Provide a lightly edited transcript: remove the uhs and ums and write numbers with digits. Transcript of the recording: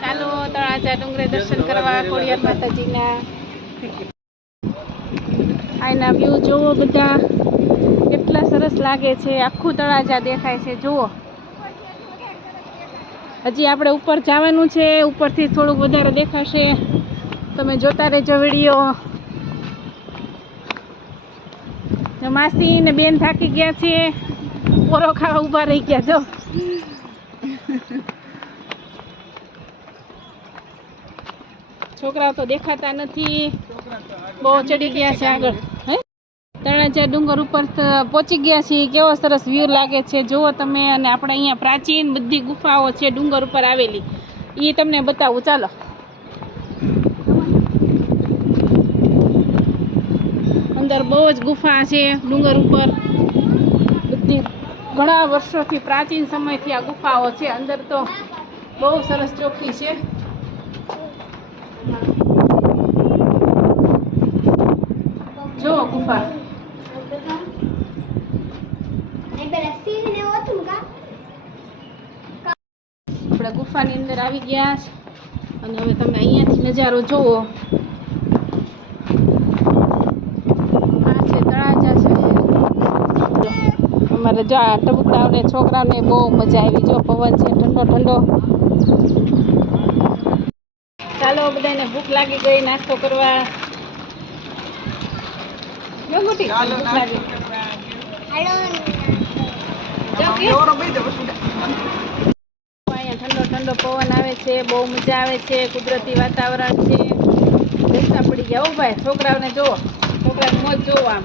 ચાલો તળાજા ડુંગરે દર્શન કરવા ખોડિયાર માતાજીના. આના વ્યૂ જોવો બધા, કેટલા સરસ લાગે છે. આખું તળાજા દેખાય છે. જુઓ, હજી આપણે ઉપર જવાનું છે. ઉપરથી થોડુંક વધારે દેખાશે, તમે જોતા રહેજો વિડીયો. માસી ને બેન થાકી ગયા છે, પોરો ખાવા ઊભા રહી ગયા. જો છોકરાઓ તો દેખાતા નથી, બહુ ચડી ગયા છે આગળ. હે, તળાજા ડુંગર ઉપર પહોંચી ગયા છીએ. કેવો સરસ વ્યૂ લાગે છે જુઓ તમે. અને આપણે અહીંયા પ્રાચીન બધી ગુફાઓ છે ડુંગર ઉપર આવેલી, એ તમને બતાવું. ચાલો, અંદર બહુ જ ગુફા છે ડુંગર ઉપર. બધી ઘણા વર્ષોથી, પ્રાચીન સમયથી આ ગુફાઓ છે. અંદર તો બહુ સરસ ચોખ્ખી છે. જો ગુફા, આપણે ગુફાની અંદર આવી ગયા છે. અને હવે તમે અહીંયાથી નજારો જુઓ. આ છે તળાજા છે. અમારે જો આ ટબુકડાઓને છોકરાઓને બહુ મજા આવી. જો પવન છે ઠંડો ઠંડો. ચાલો, બધાને ભૂખ લાગી ગઈ, નાસ્તો કરવા. અહીંયા ઠંડો ઠંડો પવન આવે છે, બહુ મજા આવે છે. કુદરતી વાતાવરણ છે. પડી ગયા. ઓ ભાઈ, છોકરાઓને જુઓ, છોકરાને મોજ જોવો આમ.